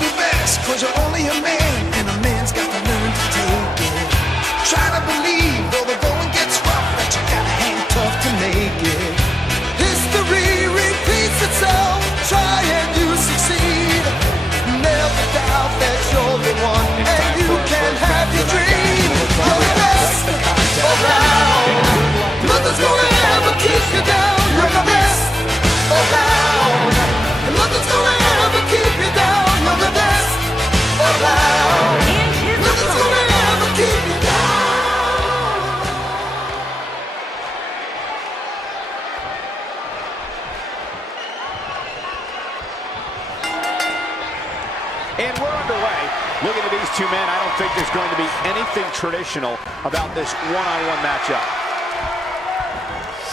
do best, cause you're only a man, and a man's got to learn to take it. Try to believe, though the going gets rough, that you gotta hang tough to make it. History repeats itself, try and you succeed. Never doubt that you're the one, and you can have your dream. You're the best around. Nothing's gonna ever keep you down. You're the best around. And nothing's gonna ever keep you down. You're the best around. Nothing's gonna ever keep you down. And we're underway. Looking at these two men, I don't think there's going to be anything traditional about this one-on-one matchup.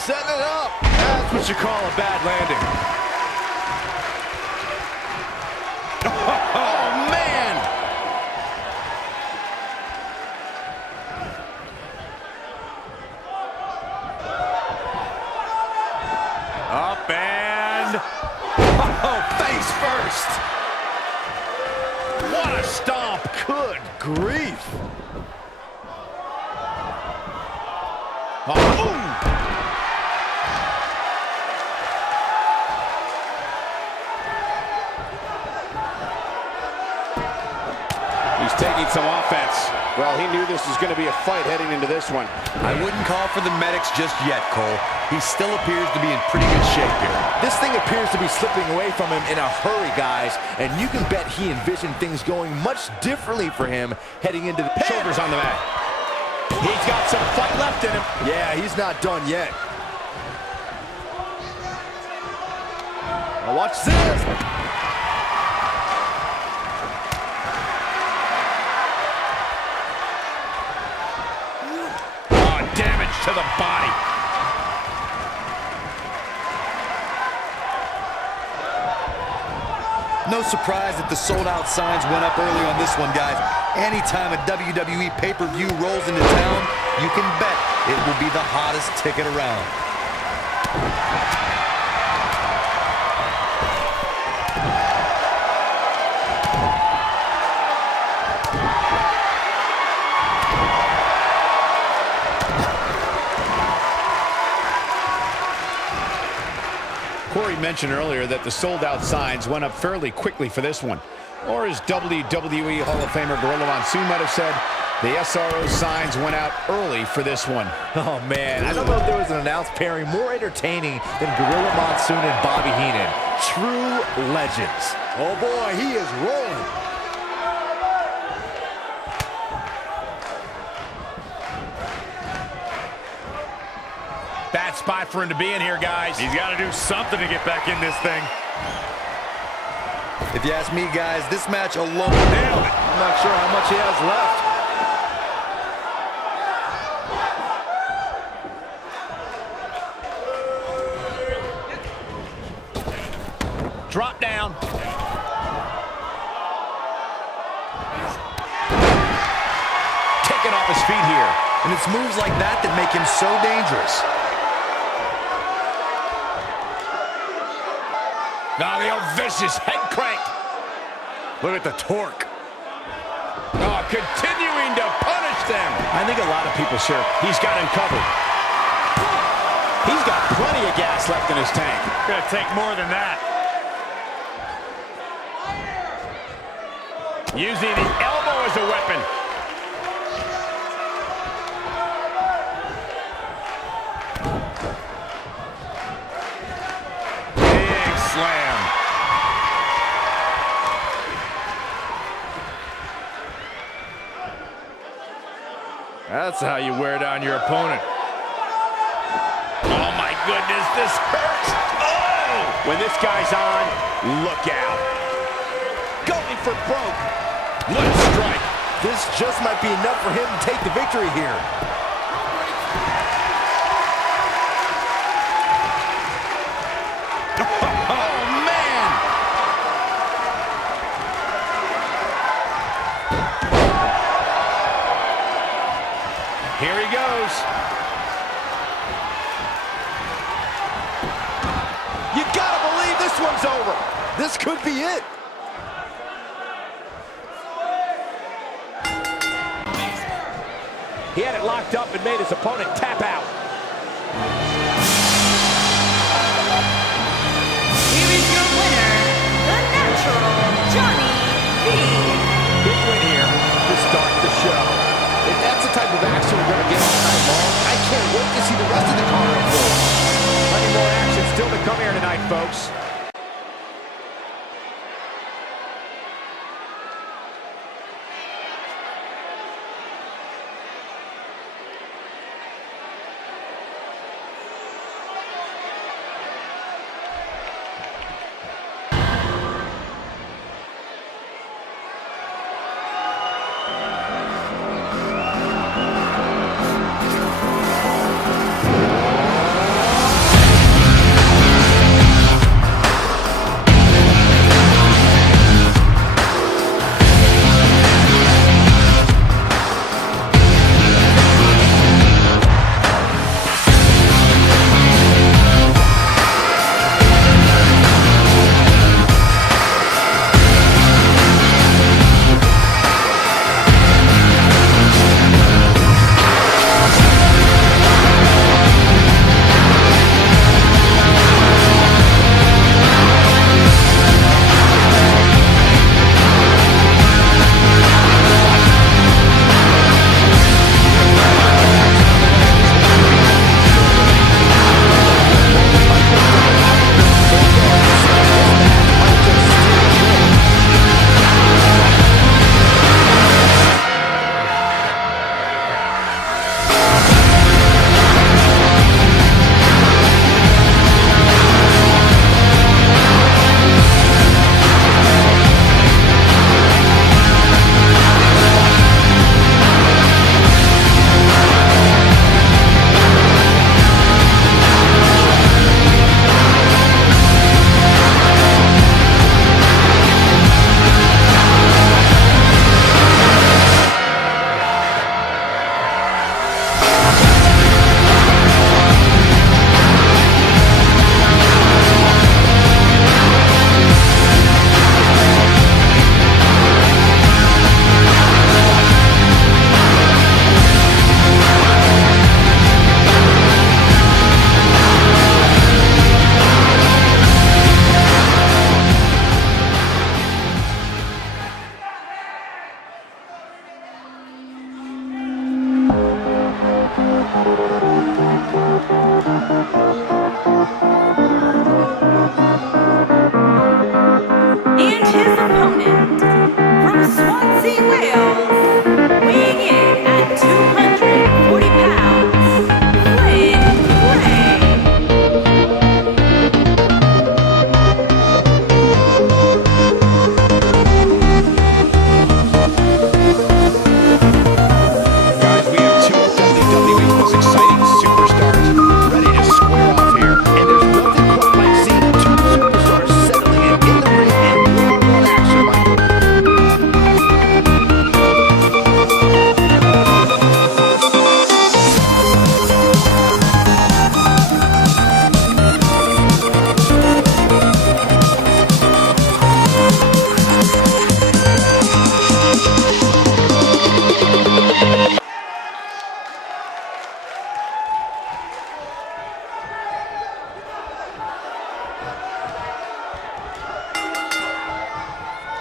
Setting it up. That's what you call a bad landing. Oh, man! Up and... oh, face first! What a stomp! Good grief! Oh. He's taking some offense. Well, he knew this was going to be a fight heading into this one. I wouldn't call for the medics just yet, Cole. He still appears to be in pretty good shape here. This thing appears to be slipping away from him in a hurry, guys. And you can bet he envisioned things going much differently for him heading into the Shoulders on the mat. He's got some fight left in him. Yeah, he's not done yet. Now watch this. Oh, damage to the body. No surprise that the sold-out signs went up early on this one, guys. Anytime a WWE pay-per-view rolls into town, you can bet it will be the hottest ticket around. Corey mentioned earlier that the sold-out signs went up fairly quickly for this one. Or as WWE Hall of Famer Gorilla Monsoon might have said, the SRO signs went out early for this one. Oh, man, I don't know if there was an announced pairing more entertaining than Gorilla Monsoon and Bobby Heenan. True legends. Oh, boy, he is rolling. Bad spot for him to be in here, guys. He's got to do something to get back in this thing. If you ask me, guys, this match alone nailed it. I'm not sure how much he has left. Drop down. Taken off his feet here. And it's moves like that that make him so dangerous. Now the old vicious head crank. Look at the torque. Oh, continuing to punish them. I think a lot of people share he's got him covered. He's got plenty of gas left in his tank. Gonna take more than that. Using the elbow as a weapon. Big slam. That's how you wear down your opponent. Oh my goodness, this hurts. Oh! When this guy's on, look out. Going for broke. What a strike. This just might be enough for him to take the victory here. Oh, man! Here he goes. You gotta believe this one's over. This could be it. He had it locked up and made his opponent tap out. Here is your winner, the Natural, Johnny V. Big win here to start the show. If that's the type of action we're going to get all night long, I can't wait to see the rest of the card unfold. Plenty more action still to come here tonight, folks.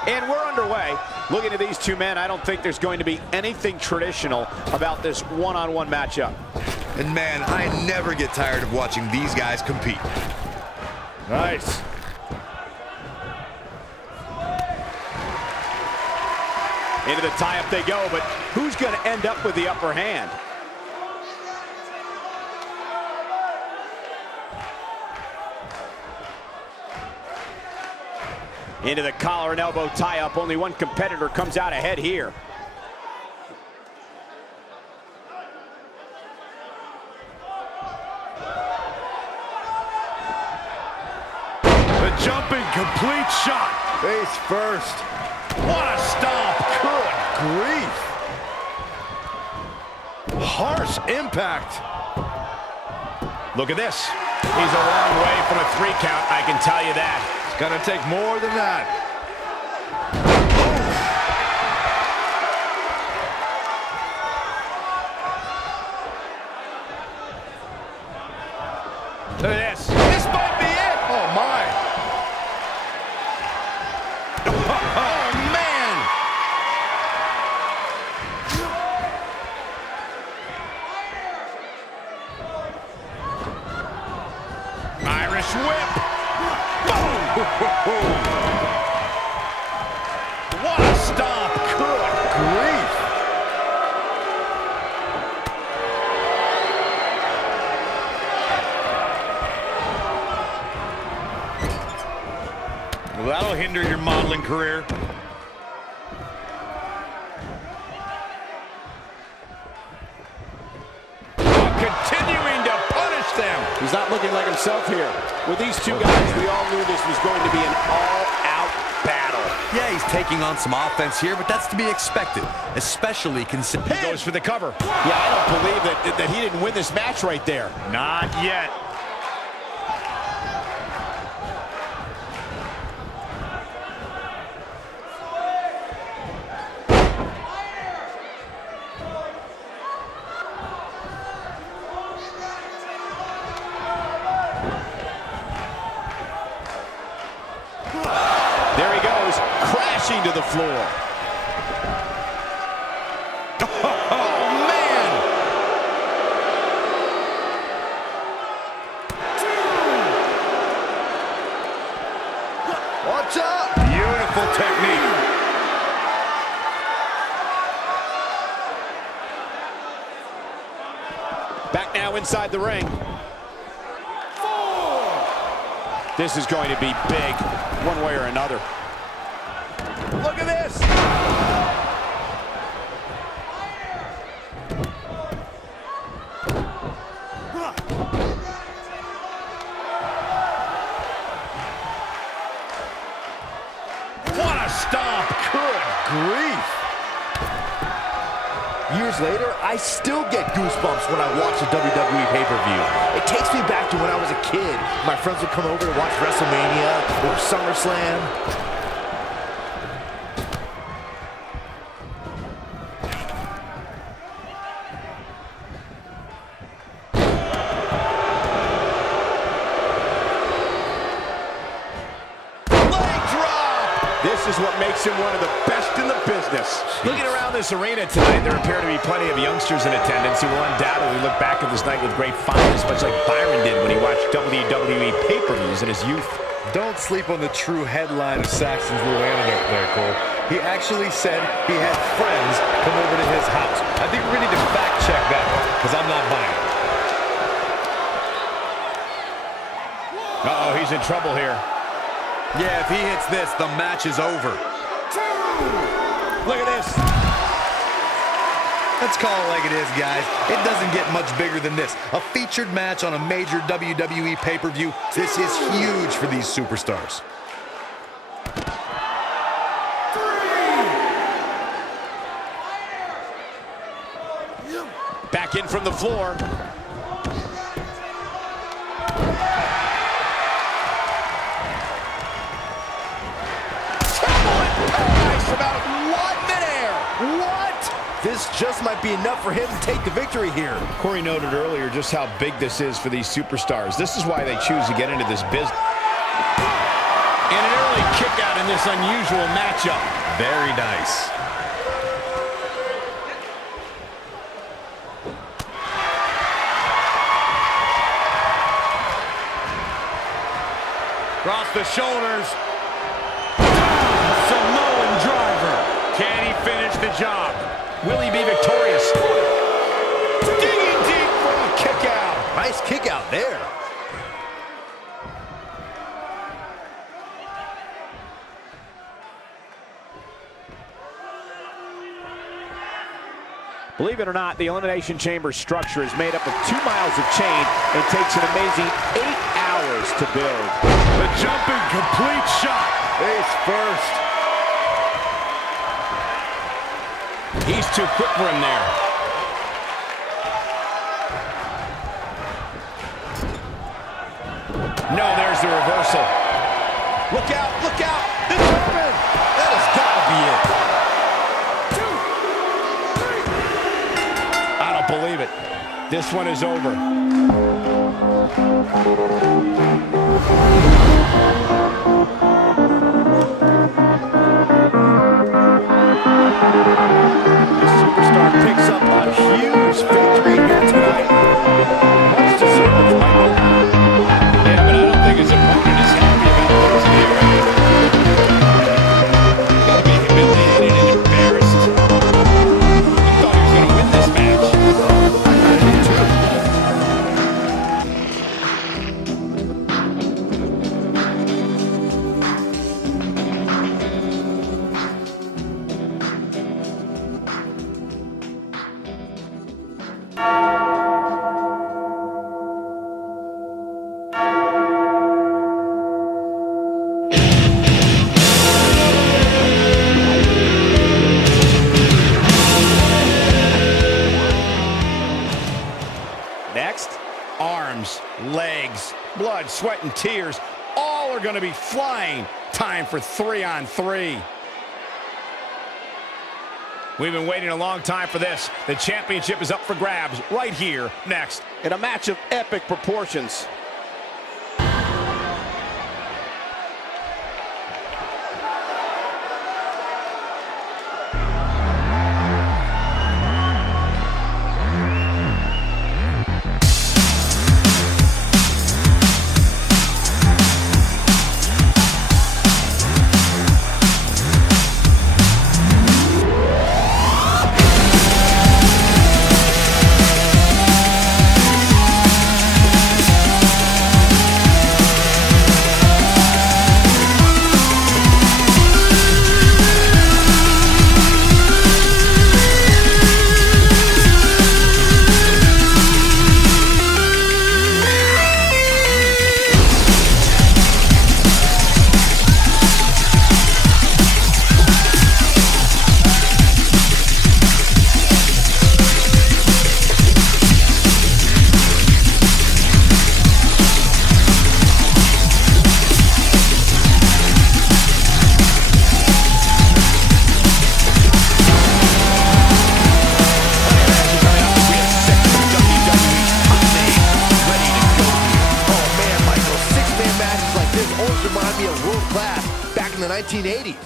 And we're underway. Looking at these two men, I don't think there's going to be anything traditional about this one-on-one matchup. And man, I never get tired of watching these guys compete. Nice. Into the tie-up they go, but who's going to end up with the upper hand? Into the collar and elbow tie-up. Only one competitor comes out ahead here. The jumping complete shot. Face first. What a stomp. Good grief. Harsh impact. Look at this. He's a long way from a 3 count, I can tell you that. It's gonna take more than that. Irish whip. Boom. What a stomp. Good grief. Well, that'll hinder your modeling career. Continuing to punish them. He's not looking like himself here. With these two guys, we all knew this was going to be an all-out battle. Yeah, he's taking on some offense here, but that's to be expected, especially considering He goes for the cover. Yeah, I don't believe that he didn't win this match right there. Not yet. There he goes, crashing to the floor. Oh, man. Watch out! Beautiful technique. Back now inside the ring. This is going to be big, one way or another. Look at this! What a stomp. Good grief. Years later, I still get goosebumps when I watch a WWE pay-per-view. It takes me back to when I was a kid. My friends would come over to watch WrestleMania or SummerSlam. This is what makes him one of the best in the business. Looking around this arena tonight, there appear to be plenty of youngsters in attendance who will undoubtedly look back at this night with great fondness, much like Byron did when he watched WWE pay-per-views in his youth. Don't sleep on the true headline of Saxton's little anecdote there, Cole. He actually said he had friends come over to his house. I think we're going to need to fact check that one, because I'm not buying it. Uh-oh, he's in trouble here. Yeah, if he hits this, the match is over. Look at this. Let's call it like it is, guys. It doesn't get much bigger than this. A featured match on a major WWE pay-per-view. This is huge for these superstars. Back in from the floor. About what midair? What? This just might be enough for him to take the victory here. Corey noted earlier just how big this is for these superstars. This is why they choose to get into this business. And an early kick out in this unusual matchup. Very nice. Across the shoulders. Samoan driver. Can he finish the job? Will he be victorious? Digging deep for a kick out. Nice kick out there. Believe it or not, the Elimination Chamber structure is made up of 2 miles of chain and takes an amazing 8 hours to build. The jumping complete shot. Face first. He's too quick for him there. No, there's the reversal. Look out, look out. Determined. That has got to be it. I don't believe it. This one is over. The superstar picks up a huge victory here tonight. Much deserved, Michael. Yeah, but I don't think his blood, sweat, and tears, all are going to be flying. Time for 3-on-3. We've been waiting a long time for this. The championship is up for grabs right here, next. In a match of epic proportions. Remind me of world class back in the 1980s.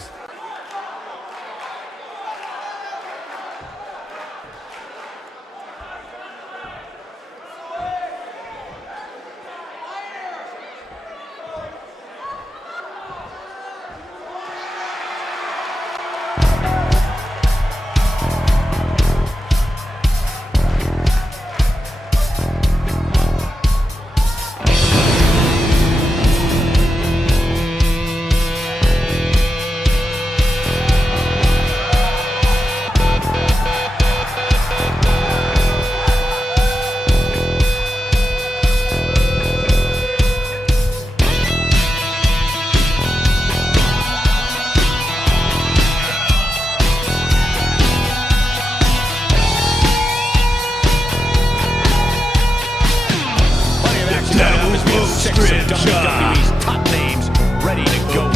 WWE's top names ready to go.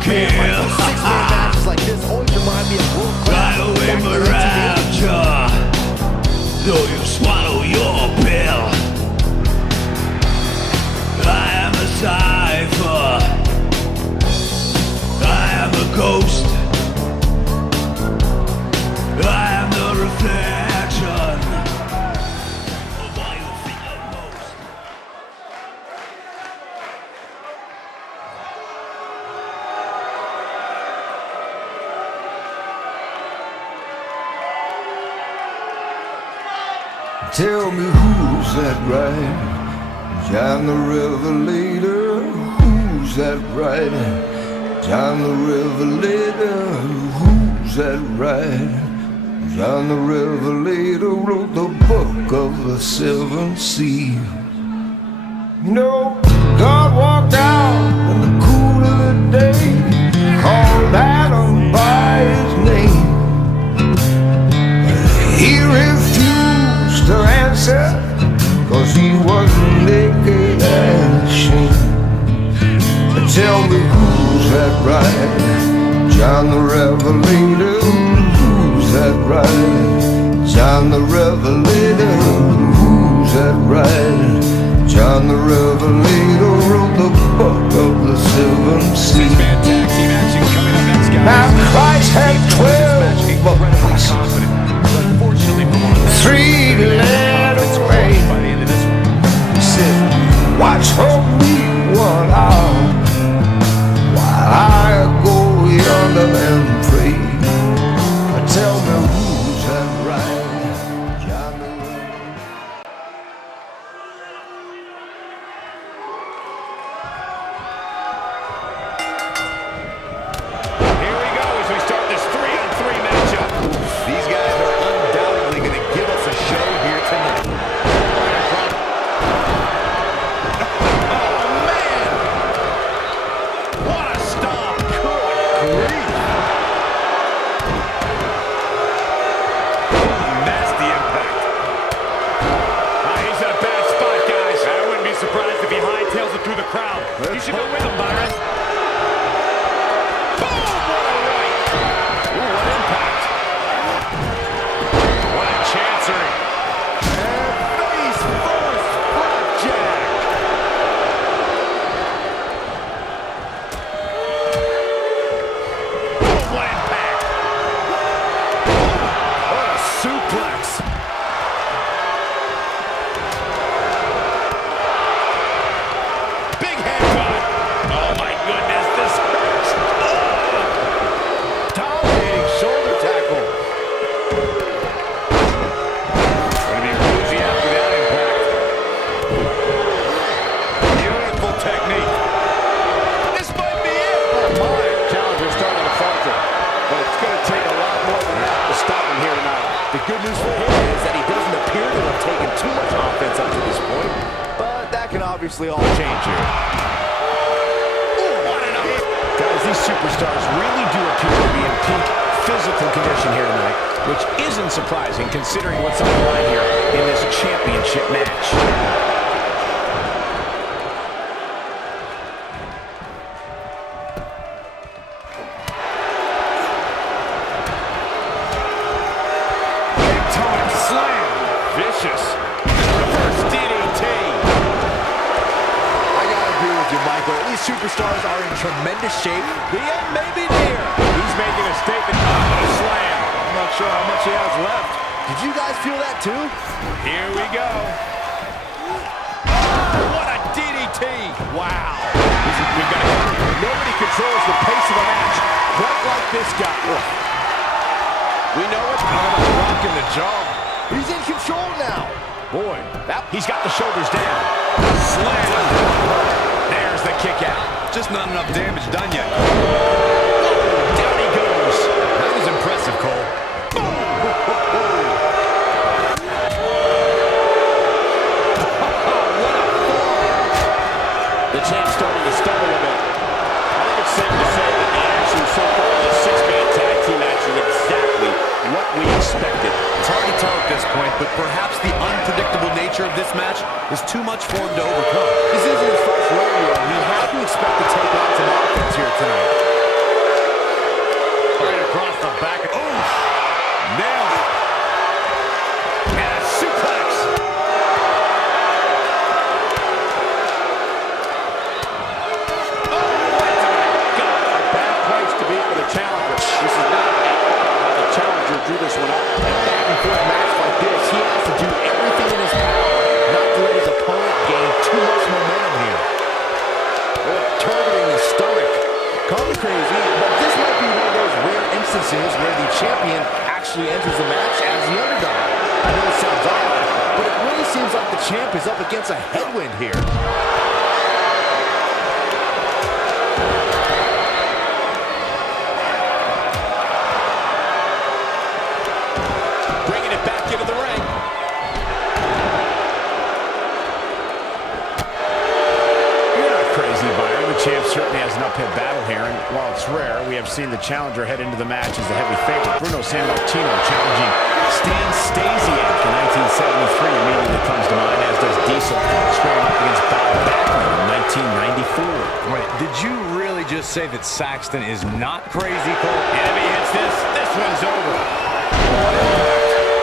Six-man matches like this always remind me of world class. Right away, Miranda. Though you swallow your pill, I am a cipher. I am a ghost. I am the reflection of what you fear most. Tell me who's that right? John the Revelator. Who's that right? John the Revelator. Who's that right? John the Revelator wrote the book of the seven seas. You know, God walked out in the cool of the day, called Adam by his name. He refused to answer, 'cause he was naked and ashamed. Tell me who's that right? John the Revelator. Who's that right? John the Revelator. Who's that right? John the Revelator wrote the book of the seven seas. Now Christ had 12 apostles. 3 led away. He said, watch for me 1 hour while I go yonder and pray. Tell me who's that right? John the Revelator. You should go with him, Byron. Boom! What a right. Ooh, what impact. What a chancery. And face first, flapjack. Boom, what impact. What a suplex. Big headbutt. Oh, my goodness, this hurts. Dominating shoulder tackle. Gonna be woozy after that impact. Beautiful technique. This might be it. Oh, my. Challenger's starting to falter, but it's going to take a lot more than that to stop him here tonight. The good news for him is that he doesn't appear to have taken too much offense up to this point, but that can obviously all change here. Guys, these superstars really do appear to be in peak physical condition here tonight, which isn't surprising considering what's on the line here in this championship match. Big time slam. Vicious. Reverse DDT. I gotta agree with you, Michael. These superstars are in tremendous shape. The end may be near. He's making a statement. Oh, a slam. I'm not sure how much he has left. Did you guys feel that too? Here we go. Oh, what a DDT. Wow. We've got it. Nobody controls the pace of a match quite like this guy. We know it. Rocking the jaw. He's in control now. Boy, he's got the shoulders down. Slam. There's the kick out. Just not enough damage done yet. Down he goes. That was impressive, Cole. The champ's starting to stumble a bit. I think it's safe to say that the action so far in this six-man tag team match is exactly what we expected. It's hard to tell at this point, but perhaps the unpredictable nature of this match is too much for him to overcome. This isn't his first rodeo. We have to expect to take on some offense here tonight. Right across the back. Oh, nailed it. And a suplex. Bad place to be for the challenger. This is not how the challenger drew this one up. In a back-and-forth match like this, he has to do everything in his power not to let his opponent gain too much momentum here. Targeting his stomach. Call me crazy, but this might be one of those rare instances where the champion actually enters the match as the underdog. I know it sounds odd, but it really seems like the champ is up against a headwind here. Bringing it back into the ring. You're not crazy, Byron. The champ certainly has an uphill battle here, and while it's rare, we have seen the challenger head into the match as the heavy favorite. Bruno Sammartino challenging Stan Stasiak in 1973 immediately comes to mind, as does Diesel squaring up against Bob Backlund in 1994. Wait, did you really just say that Saxton is not crazy, Cole? And if he hits this one's over.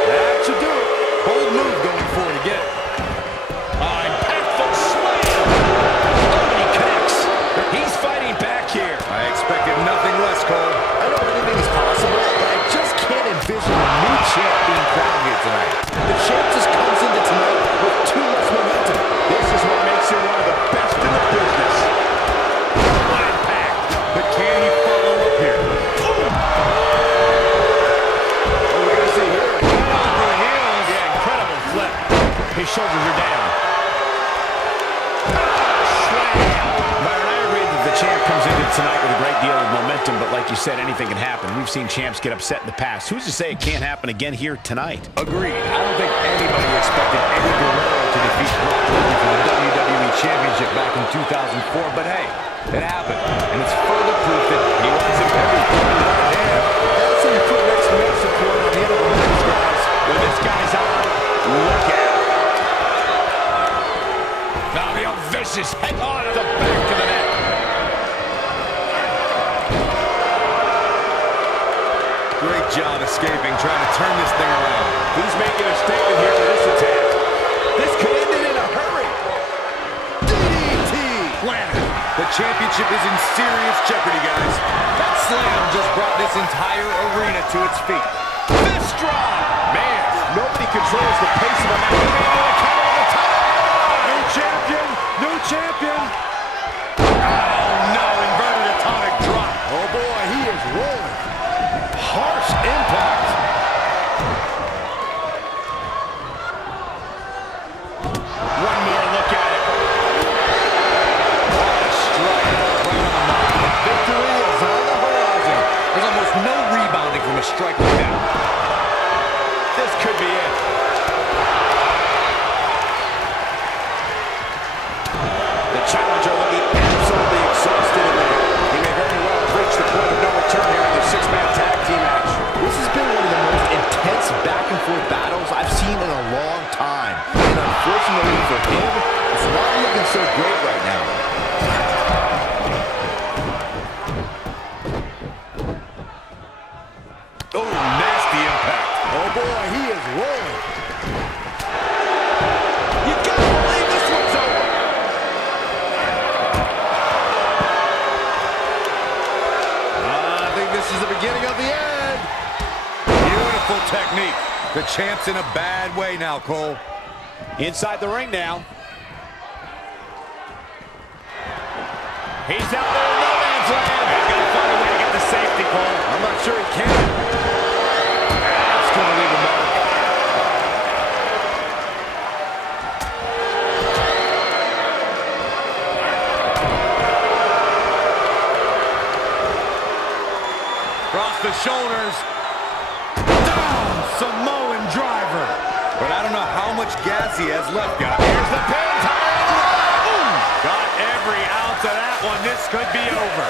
That should do it. Bold move going forward to get it. Impactful slam. Oh, he connects. He's fighting back here. I expected nothing less, Cole. I know anything is possible, but I just can't envision a new champ being crowned here tonight. The champ just comes into tonight with too much momentum. This is what makes him one of the best in the business. What impact. But can he follow up here? What are we going to see here? Over the heels. Yeah, incredible flip. His shoulders are down. Slam. Byron, I agree that the champ comes into tonight with a great deal of momentum, but like you said, anything can happen. We've seen champs get upset in the past. Who's to say it can't happen again here tonight? Agreed. I don't think anybody expected Eddie Guerrero to defeat Brock Lesnar for the WWE Championship back in 2004, but hey, it happened, and it's further proof that he wasn't everything. That's how you put an exclamation point on the end of the match, guys. When this guy's on, look at him. Now the vicious head on to the back of the job escaping, trying to turn this thing around. He's making a statement here with this attack. This could end it in a hurry. DDT! Planted. The championship is in serious jeopardy, guys. That slam just brought this entire arena to its feet. Fist drop! Man, nobody controls the pace of a match. New champion! New champion! Oh, no, inverted atomic drop. Oh, boy, he is rolling. Harsh impact. One more look at it. What a strike. Right on the mark. Victory is on the horizon. There's almost no rebounding from a strike like that. This could be it. The challenger looking absolutely exhausted in there. He may very well reach the point of no return here in the six-man tag team match. This has been one of the most intense back-and-forth battles I've seen in a long time. And unfortunately for him, it's not looking so great right now. Oh, nasty impact. Oh, boy, he is rolling. You gotta believe this one's over. I think this is the beginning of the end. Beautiful technique. The champ's in a bad way now, Cole. Inside the ring now. He's out there in no man's land. He's got to find a way to get the safety, Cole. I'm not sure he can. That's going to leave a mark. Across the shoulders. Down, Samoan driver. But I don't know how much gas he has left, guys. Here's the pin. Got every ounce of that one. This could be over.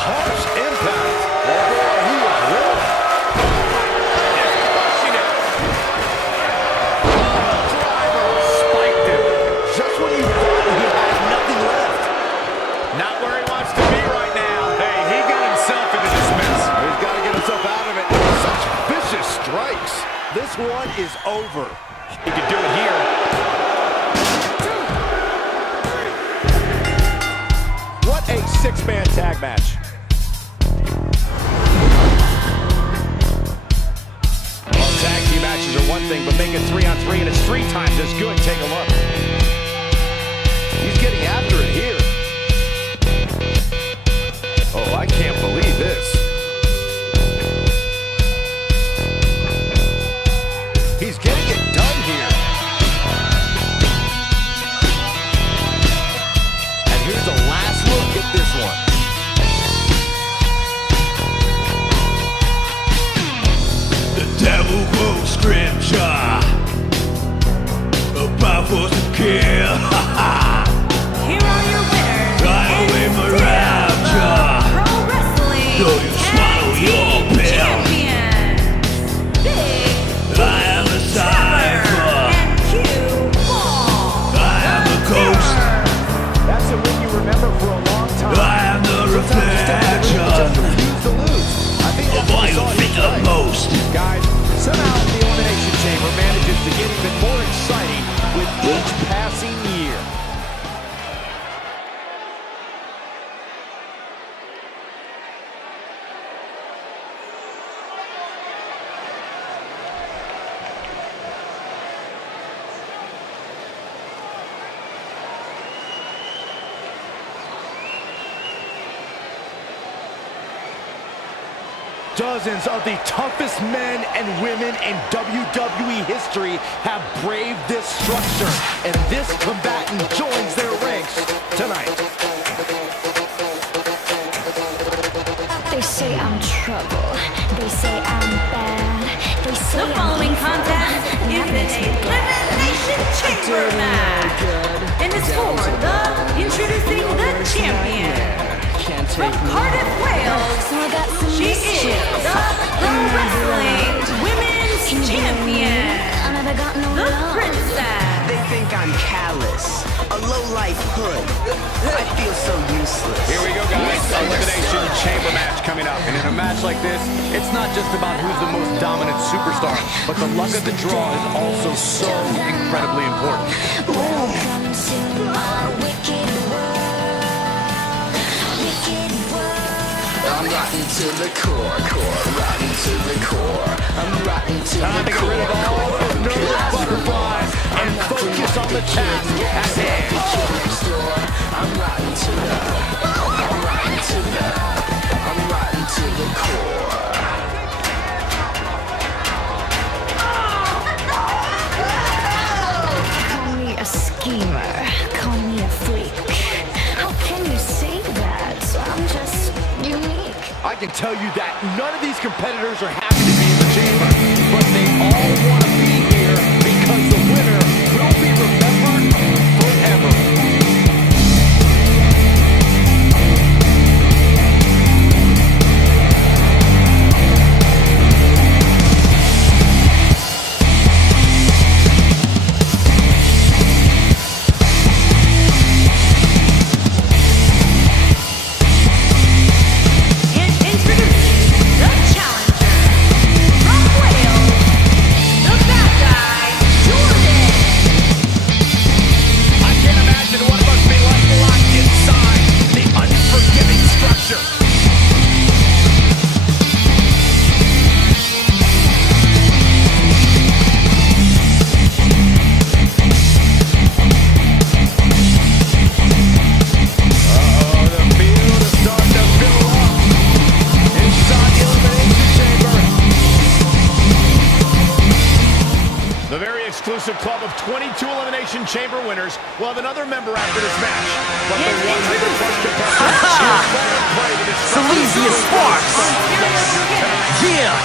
Harsh impact. Oh, boy, he is rolling. Just crushing it. Driver spiked him. Just when you thought he had nothing left. Not where he wants to be right now. Hey, he got himself into this mess. He's got to get himself out of it. Such vicious strikes. This one is over. He could do it here. What a six-man tag match. Well, tag team matches are one thing, but make it 3-on-3 and it's 3 times as good. Take a look. He's getting after it here. Oh, I can't believe this. He's getting it done here. And here's a last look at this one. The devil quote scripture about force to kill. Here are your winners. Drive away and my still rapture. the Pro Wrestling Though you swallow Tag your Team pill. Champions. Big I am the cipher. and Q-Ball. I am the ghost. That's a win you remember for a long time. I am the reflection Refuse to lose. I think of what you think of most. Guys, somehow the Elimination Chamber manages to get even more exciting with each passing year. Dozens of the toughest men and women in WWE history have braved this structure, and this combatant joins their ranks tonight. They say I'm trouble. They say I'm bad. They say The following contest is an Elimination Chamber match. And it's for introducing the champion. From Cardiff, Wales, she is the Pro Wrestling Women's Champion, the Princess. They think I'm callous, a low-life hood. I feel so useless. Here we go, guys. Elimination Chamber match coming up. And in a match like this, it's not just about who's the most dominant superstar, but the luck of the draw is also so incredibly important. Welcome to my wicked world. Wicked world. I'm rotten to the core, rotten to the core. I'm rotten to Time the to get rid of all core. those nervous butterflies and focus on the task at hand. I'm rotten to the, I'm rotten to the, I'm rotten to the core. Call me a schemer, call me a freak. How can you say that? I'm just unique. I can tell you that none of these competitors are happy to be in the chamber, but they all want to be here because the winner will be remembered forever. Club of 22 Elimination Chamber winners will have another member after this match. But the 100-plus contestant Cymru Sparks. Yeah.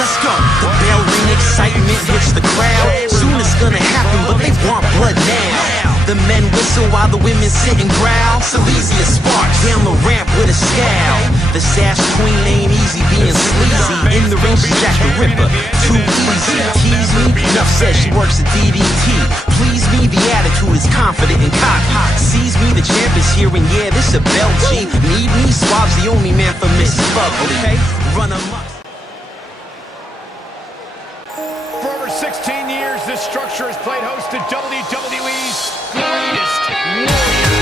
Let's go. The bell ring, excitement hits the crowd. Soon it's gonna happen, but they want blood now. The men whistle while the women sit and growl. Cymru Sparks down the ramp with a scowl. The sash queen ain't easy being sleazy. In the ring, she's Jack the Ripper. Too easy. Tease me? Enough said she works at DDT. Please me, the attitude is confident and cocky. Sees me, the champ is here, and yeah, this a belt G. Need me? Swab's the only man for Mrs. Bubbly. Run amok. For over 16 years, this structure has played host to WWE's greatest warriors.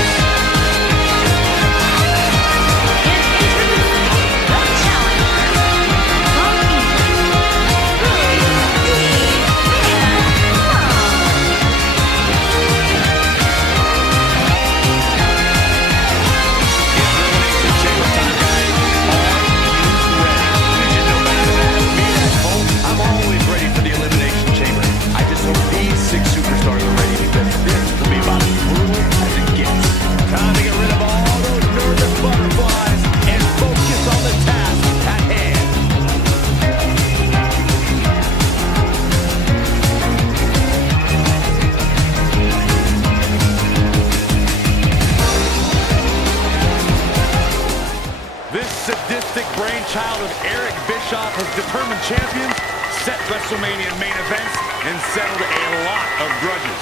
Determined champions, set WrestleMania main events, and settled a lot of grudges.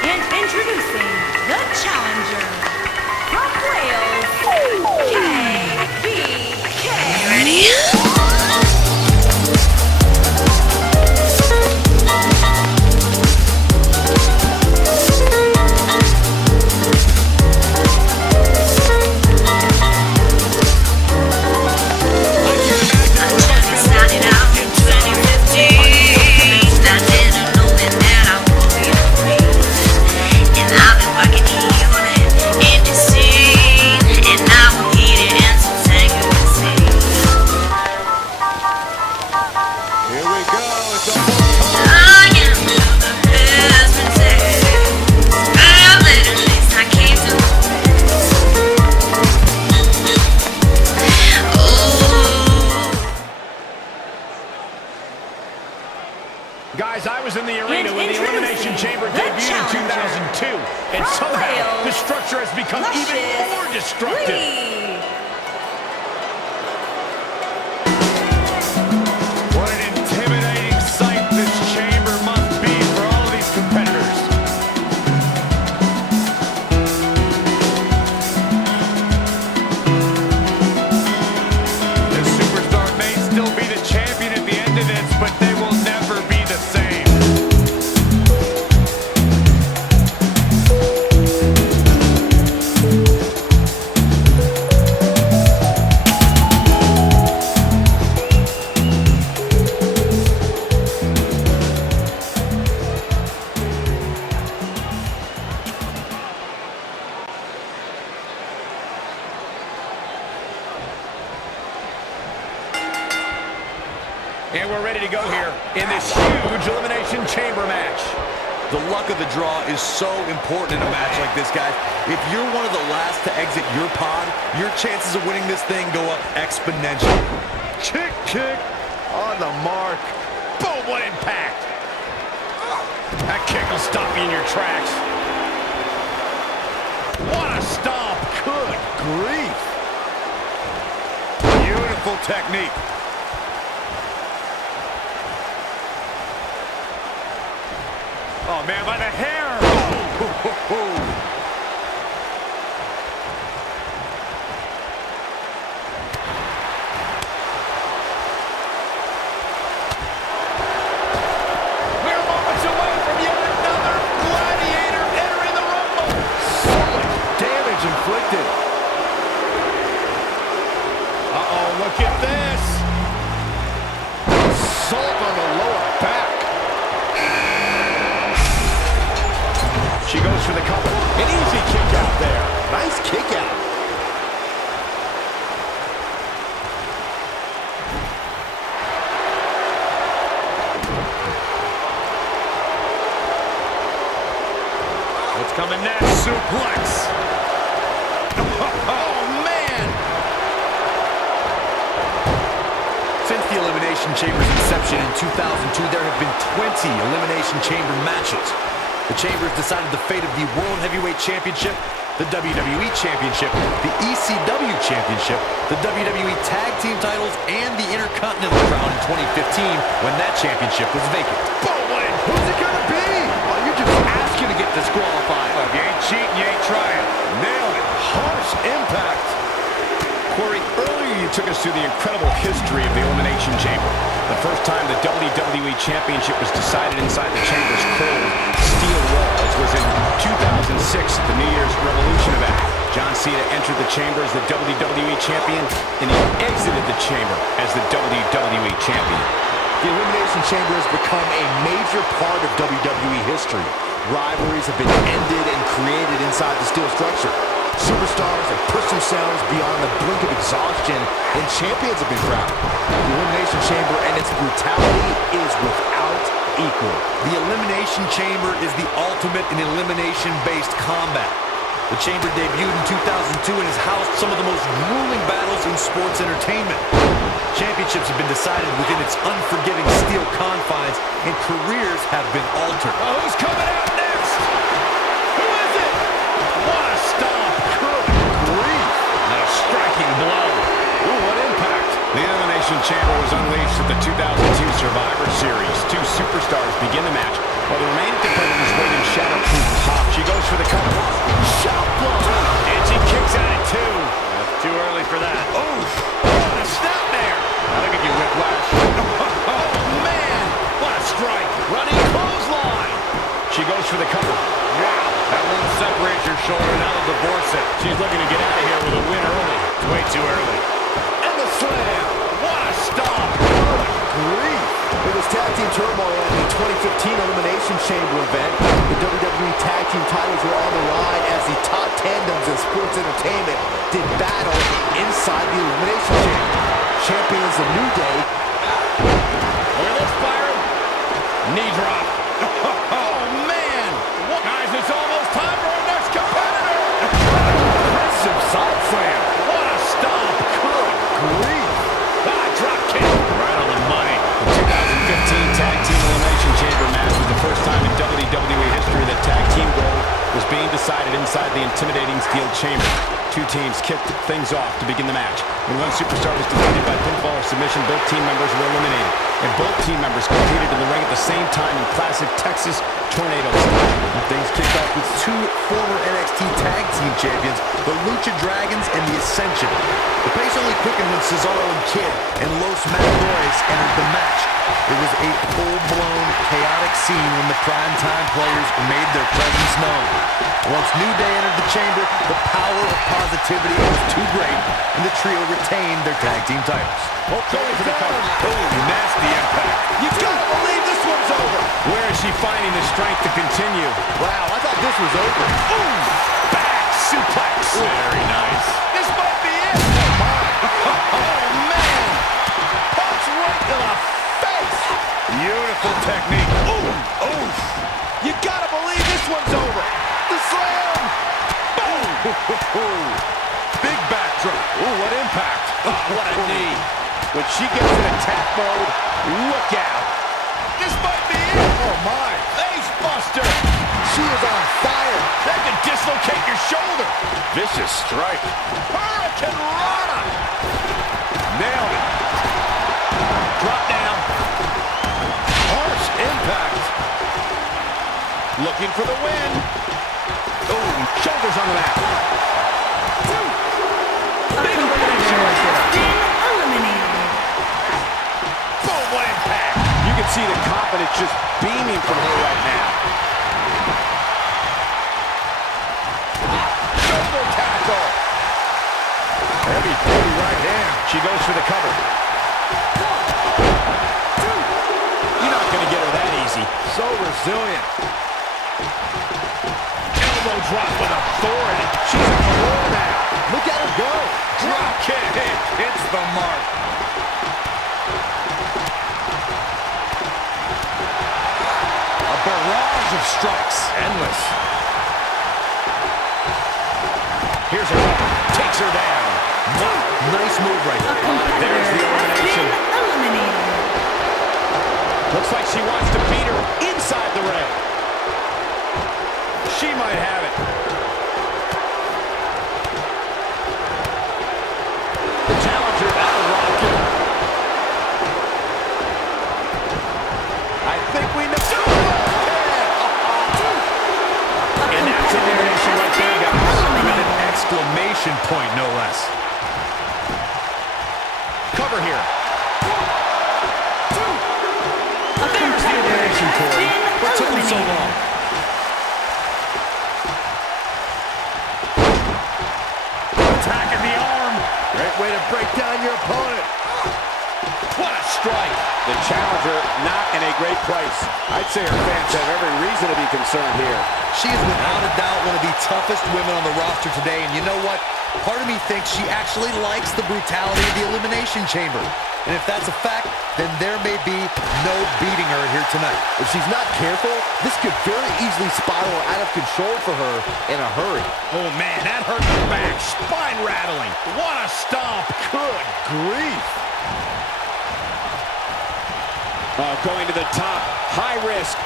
And introducing the challenger from Wales, KBK. Ready? Guys, I was in the arena when the Elimination Chamber debuted in 2002, and somehow the structure has become even more destructive. What an intimidating sight this chamber must be for all of these competitors. And we're ready to go here in this huge Elimination Chamber match. The luck of the draw is so important in a match like this, guys. If you're one of the last to exit your pod, your chances of winning this thing go up exponentially. Kick on the mark. Boom, what impact. That kick will stop you in your tracks. What a stomp. Good grief. Beautiful technique. Oh, man, by the hair. We're moments away from yet another gladiator entering the Rumble. Solid damage inflicted. Uh-oh, look at this. Assault on the lower back. She goes for the cover. An easy kick out there. Nice kick out. What's coming next? Suplex. Oh, man. Since the Elimination Chamber's inception in 2002, there have been 20 Elimination Chamber matches. The Chamber has decided the fate of the World Heavyweight Championship, the WWE Championship, the ECW Championship, the WWE Tag Team titles, and the Intercontinental Crown in 2015 when that championship was vacant. Bowling. Who's it gonna be? Oh, you're just asking to get disqualified. If you ain't cheating, you ain't trying. Nailed it. Harsh impact. Corey, earlier you took us through the incredible history of the Elimination Chamber. The first time the WWE Championship was decided inside the Chamber's cold steel walls was in 2006 at the New Year's Revolution event. John Cena entered the Chamber as the WWE Champion, and he exited the Chamber as the WWE Champion. The Elimination Chamber has become a major part of WWE history. Rivalries have been ended and created inside the steel structure. Superstars have pushed themselves beyond the brink of exhaustion, and champions have been crowned. The Elimination Chamber and its brutality is without equal. The Elimination Chamber is the ultimate in elimination-based combat. The Chamber debuted in 2002 and has housed some of the most grueling battles in sports entertainment. Championships have been decided within its unforgiving steel confines, and careers have been altered. Oh, who's coming out next? Who is it? What a stomp. Good grief. And a striking blow. Ooh, what impact. The Elimination Chamber was unleashed at the 2002 Survivor Series. Two superstars begin the match, while the remaining competitors wait in shadow-proof pop. She goes for the cover. Shot block. And she kicks out at two. That's too early for that. Oh, what a snap there. That'll give you whiplash. Oh, man. What a strike. Running clothesline. She goes for the cover. Wow. That won't separate your shoulder. That'll divorce it. She's looking to get out of here with a win early. It's way too early. And the slam. What a stomp. Good grief. It was tag team turmoil at the 2015 Elimination Chamber event. The WWE Tag Team titles were on the line as the top tandems in sports entertainment did battle inside the Elimination Chamber. Champions the New Day. Look at this, Byron. Knee drop. Oh, man. Guys, it's almost time for our next competitor. Impressive side slam. What a stomp. Good grief. Ah, drop kick. Right on the money. The 2015 Tag Team Elimination Chamber match was the first time in WWE history that tag team gold was being decided inside the intimidating steel chamber. Two teams kicked things off to begin the match. When one superstar was defeated by pinfall or submission, both team members were eliminated. And both team members competed in the ring at the same time in classic Texas tornado style. Things kicked off with two former NXT Tag Team Champions, the Lucha Dragons and the Ascension. The pace only quickened when Cesaro and Kid and Los Matadores entered the match. It was a full-blown, chaotic scene when the primetime players made their presence known. Once New Day entered the chamber, the power of positivity was too great, and the trio retained their tag team titles. Oh, going for the cover. Oh, nasty impact. You gotta believe this one's over. Where is she finding the strength to continue? Wow, I thought this was over. Ooh, back suplex. Very nice. This might be it. Oh, man. Punch right to the face. Big backdrop. Ooh, what impact. Oh, what a knee. When she gets in attack mode, look out. This might be it. Oh, my. Face buster. She is on fire. That could dislocate your shoulder. Vicious strike. Hurricane Rana. Nailed it. Drop down. Harsh impact. Looking for the win. Oh, shoulders on the mat. Big elimination right there. Eliminated. Boom, what impact. You can see the confidence just beaming from her right now. Shoulder tackle. Heavy duty right hand. She goes for the cover. You're not going to get her that easy. So resilient. Elbow drop with authority. She's on the roll now. Look at her go. Drop kick. Hits the mark. A barrage of strikes. Endless. Here's her cover. Takes her down. Nice move right there. There's the elimination. Eliminated. Looks like she wants to beat her inside the ring. She might have it. The challenger out of rocket. I think we know. And that's elimination right there, guys. With an exclamation point, no less. Cover here. A competitor has been What took him so eliminated. long? Attacking the arm. Great way to break down your opponent. What a strike. The challenger not in a great place. I'd say her fans have every reason to be concerned here. She is without a doubt one of the toughest women on the roster today, and you know what? Part of me thinks she actually likes the brutality of the Elimination Chamber. And if that's a fact, then there may be no beating her here tonight. If she's not careful, this could very easily spiral out of control for her in a hurry. Oh, man, that hurt the back. Spine rattling. What a stomp. Good grief. Going to the top. High risk.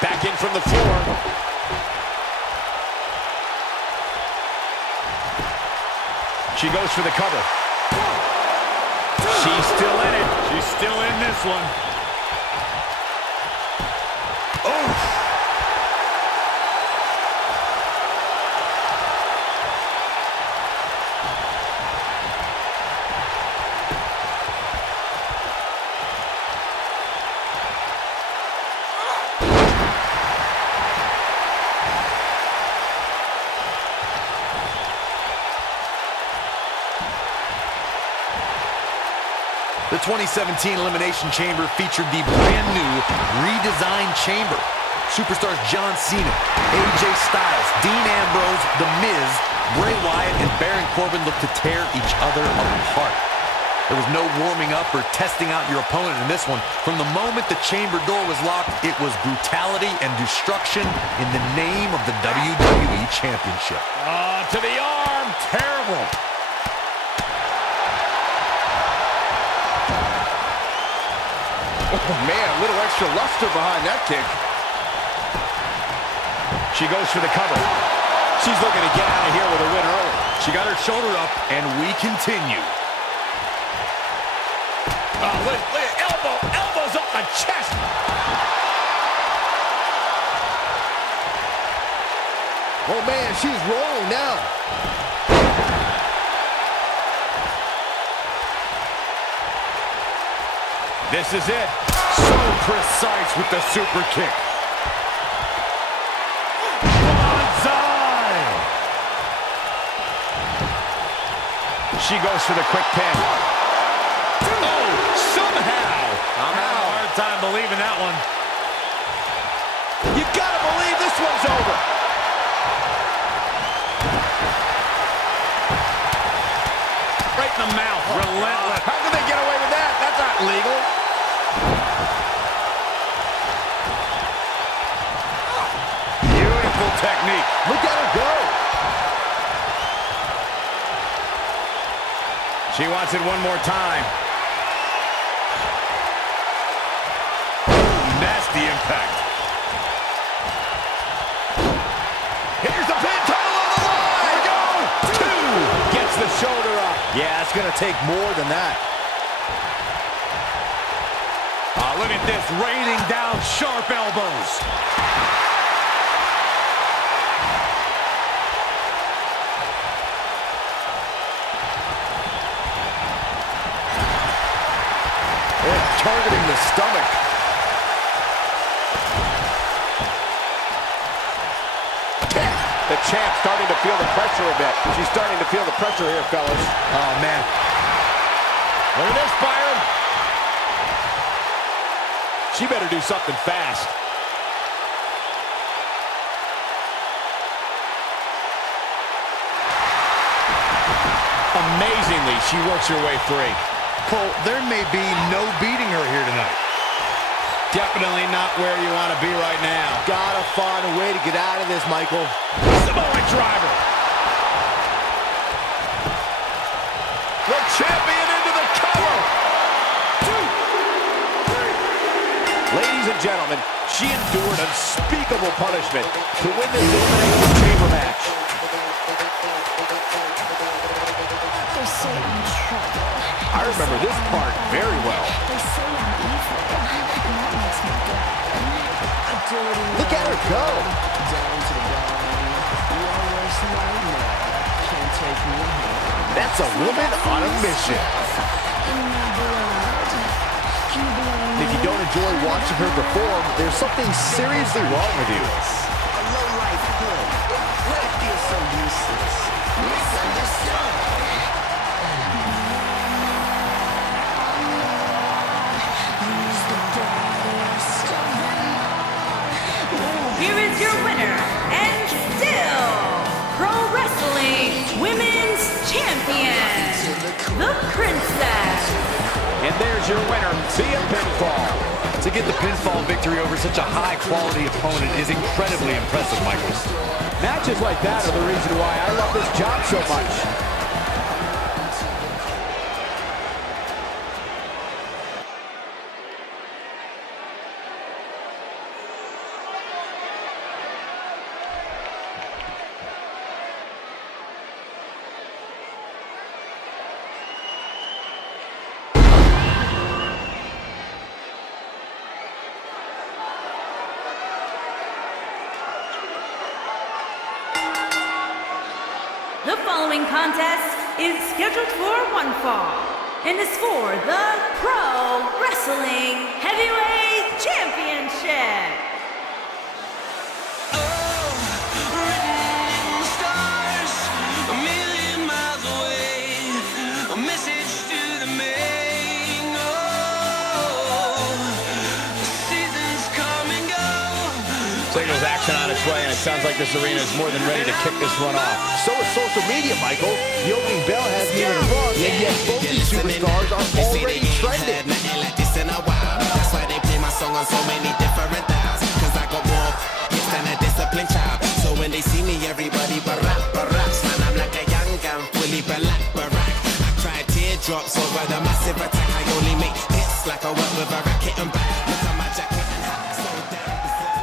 Back in from the floor. She goes for the cover. She's still in it. She's still in this one. Oh! The 2017 Elimination Chamber featured the brand new redesigned chamber. Superstars John Cena, AJ Styles, Dean Ambrose, The Miz, Bray Wyatt, and Baron Corbin looked to tear each other apart. There was no warming up or testing out your opponent in this one. From the moment the chamber door was locked, it was brutality and destruction in the name of the WWE Championship. To the arm. Terrible. Oh, man, a little extra luster behind that kick. She goes for the cover. She's looking to get out of here with a win early. She got her shoulder up, and we continue. Oh, look, elbows up the chest. Oh, man, she's rolling now. This is it. So precise with the super kick. Bonsai! She goes for the quick pin. Oh, somehow. I'm having a hard time believing that one. You gotta believe this one's over. Right in the mouth. Relentless. How did they get away with that? That's not legal. She wants it one more time. Nasty impact. Here's the pin, title on the line. Go! 2. Gets the shoulder up. Yeah, it's going to take more than that. Oh, look at this, raining down sharp elbows. Targeting the stomach. The champ starting to feel the pressure a bit. She's starting to feel the pressure here, fellas. Oh, man. Look at this, Byron. She better do something fast. Amazingly, she works her way free. Cole, there may be no beating her here tonight. Definitely not where you want to be right now. Gotta find a way to get out of this, Michael. Samoan driver. The champion into the cover. 2, 3. Ladies and gentlemen, she endured unspeakable punishment to win this Elimination Chamber match. They say I'm trouble. I remember this part very well. They say I'm evil, and that makes me glad. Look at her go. Down to the bottom, your worst nightmare. Can't take me home. That's a woman on a mission. In my blood. Can you blame If you don't enjoy watching her perform, there's something seriously wrong with you. A low-life hood. Let it feel so useless. Misunderstood. Here is your winner, and still Pro Wrestling Women's Champion, the Princess. And there's your winner via pinfall. To get the pinfall victory over such a high-quality opponent is incredibly impressive, Michael. Matches like that are the reason why I love this job so much. The following contest is scheduled for one fall and is for the Pro Wrestling Heavyweight Championship. Signals action on its way, and it sounds like this arena is more than ready to kick this one off. So is social media, Michael. The opening bell hasn't even rung, and yet both these superstars are already trending. That's why they play my song on so many different dials. Cause I got more hits than a disciplined child. So when they see me, everybody baracks. Man, I'm like a young gun, fully black barack. I cry teardrops over the massive attack. I only make hits like I work with a racket and back. Look at my jacket and hat, so damn berserk.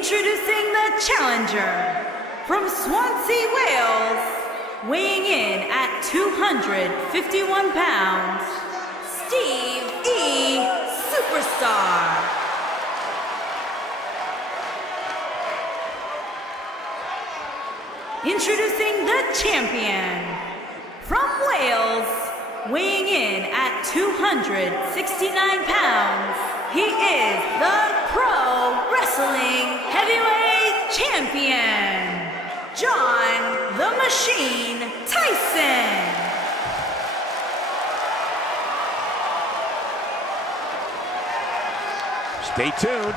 Introducing the challenger from Swansea, Wales, weighing in at 251 pounds, Stevie Superstar. Introducing the champion from Wales, weighing in at 269 pounds, he is the Pro Wrestling Heavyweight Champion, John the Machine Tyson. Stay tuned.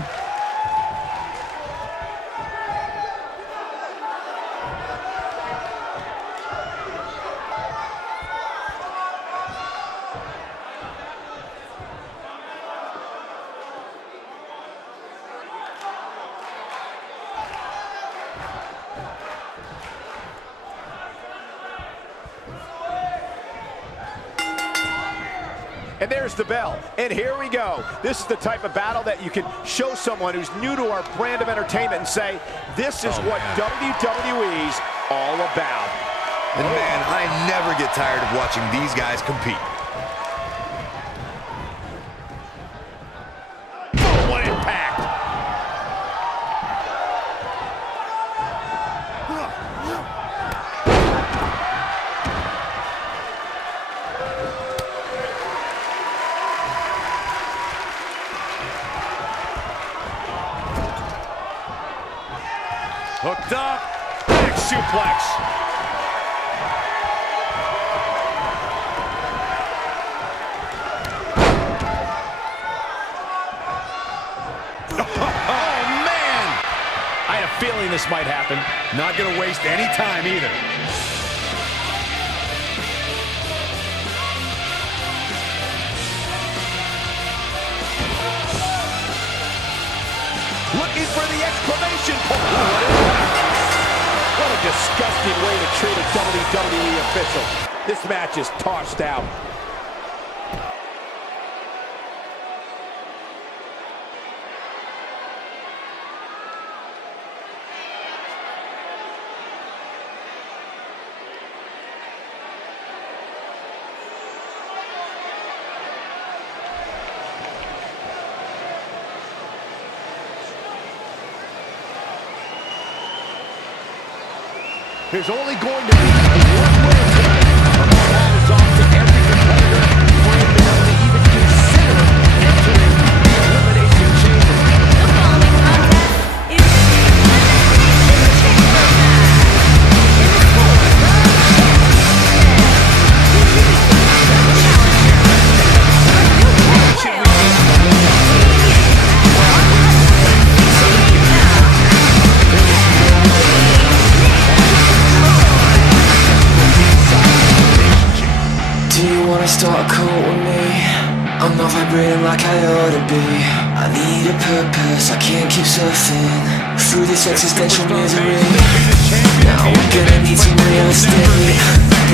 And there's the bell, and here we go. This is the type of battle that you can show someone who's new to our brand of entertainment and say, this is what WWE's all about. And man, I never get tired of watching these guys compete. Oh, what impact! Hooked up, big suplex. Oh, man! I had a feeling this might happen. Not gonna waste any time either. Looking for the exclamation point. What a disgusting way to treat a WWE official. This match is tossed out. There's only going to be one way tonight. That is off to every competitor brave enough to even consider entering the Elimination Chamber. The following contest is the Elimination Chamber match. It is for the championship. Introducing the challenger from Newport, Wales, weighing in at 168 Do you wanna start a cult with me? I'm not vibrating like I ought to be. I need a purpose, I can't keep surfing through this existential misery. Now I'm gonna need some real estate,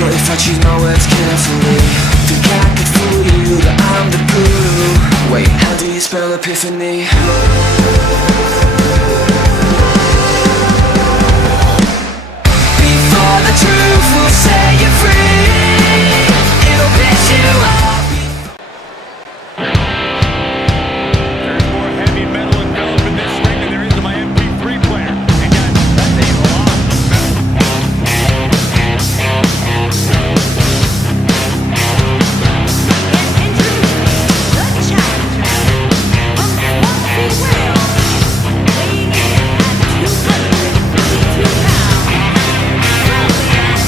but if I choose my words carefully, think I could fool you that I'm the guru. Wait, how do you spell epiphany? Before the truth will set you free, it'll piss you off. There's more heavy metal enveloped in this ring than there is in my MP3 player. And guys, that's a lot of metal. And introducing the challenger from Swansea, Wales, weighing in at 252 pounds, Brilliant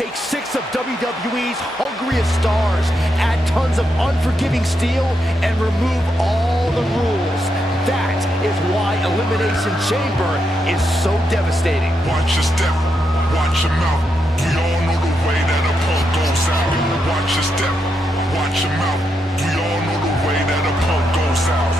Take 6 of WWE's hungriest stars, add tons of unforgiving steel, and remove all the rules. That is why Elimination Chamber is so devastating. Watch your step, watch your mouth. We all know the way that a punk goes out. Watch your step, watch your mouth. We all know the way that a punk goes out.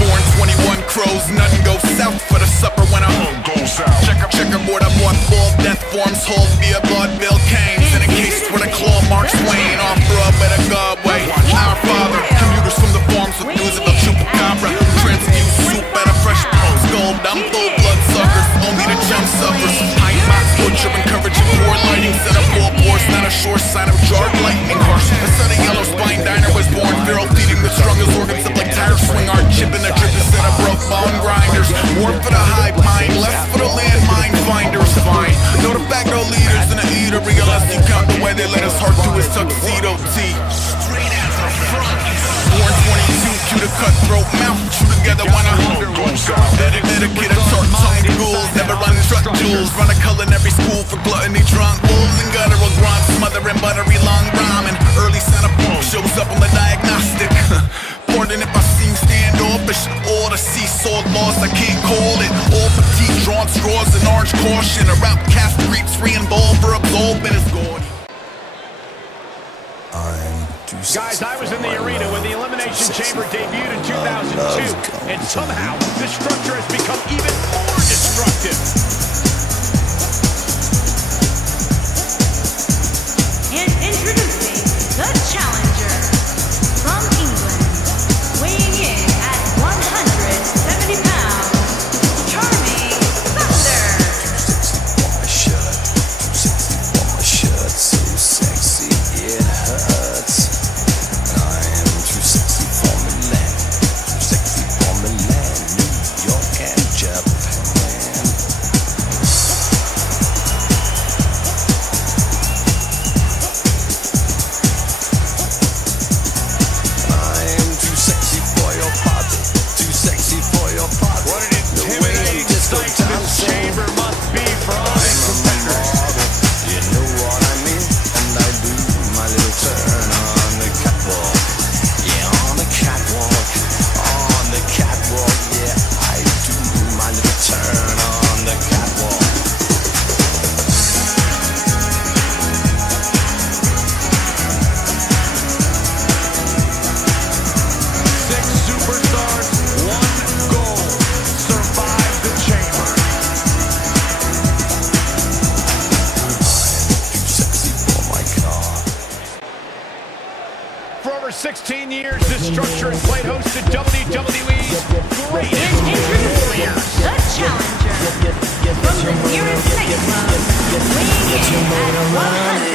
Born 21 crows, nothing goes south for the supper when a home goes out. Checkerboard, I bought full death forms, hold me a vaudeville canes, and encased with a claw marks Wayne off Broadway to Godway. Our Father, commuters from the farms with news of a chupacabra, transfuse soup at a fresh post gold. I'm full blood suckers, only the chum suffers. High box butcher, encouraging poor lighting, set up all boards, not a sure sign of jarred lightning. Harsh, a sunny yellow spine diner was born, feral feeding the strongest organs up like tire swing art, chipping the drip instead of broke bone grinders. More for the high pine, less for the landmine finders. Fine, no tobacco leaders in the eatery unless you count the way they let us heart through his tuxedo tee. Straight out the front. Born 22, cue the cutthroat mouth, chew together when a hunger goes out. Dedicated tart-tongued ghouls, never run truck jewels, run a culinary school for gluttony, drunk wolves and guttural grunts, smothering buttery long ramen. Early Santa shows up on the diagnostic. Pardon if I seem standoffish. All the seesaw loss, I can't call it. All petite drawn straws and orange caution. A outcast creeps free and for absolving is gone. Guys, I was in the arena when the Elimination Chamber debuted in 2002, and somehow this structure has become even more destructive. And introducing the challenger from England, weighing in at 170 pounds, Charming Thunder. My shirt, so sexy it hurts. And I am too sexy for Milan, New York and Japan. I am too sexy for your party, too sexy for your party. What an intimidating sight this chamber must be for all its competitors. You know what I mean? And I do my little turn on the catwalk. Yeah, on the catwalk. On the catwalk. Yeah, I do my little turn on the catwalk. 6 superstars, 1 goal. Survive the chamber. Too sexy for my car. For over 16 years, this structure has played host to WWE's greatest warriors. The challenger from the nearest nightclub, weighing in at 174 pounds,